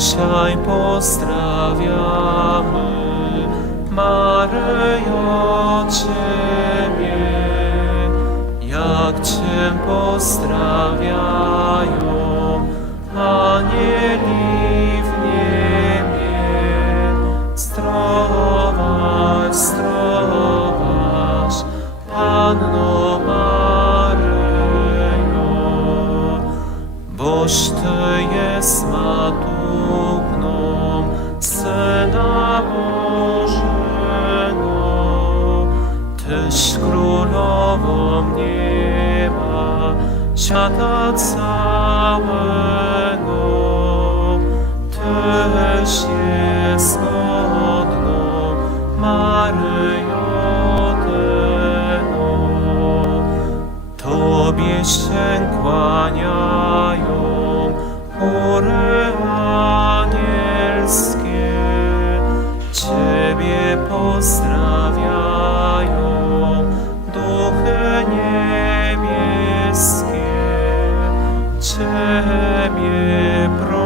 Dzisiaj pozdrawiamy Maryjo Ciebie, jak Cię pozdrawiają anieli w niebie. Zdrowaś, zdrowaś, Panno Maryjo, Boś Ty jest matugną Tyś królową nieba, świata całego. Tyś jest godną, Maryjo tego. Tobie się kłaniają chóry anielskie, Ciebie pozdrawiają niebieskie Ciebie proszę.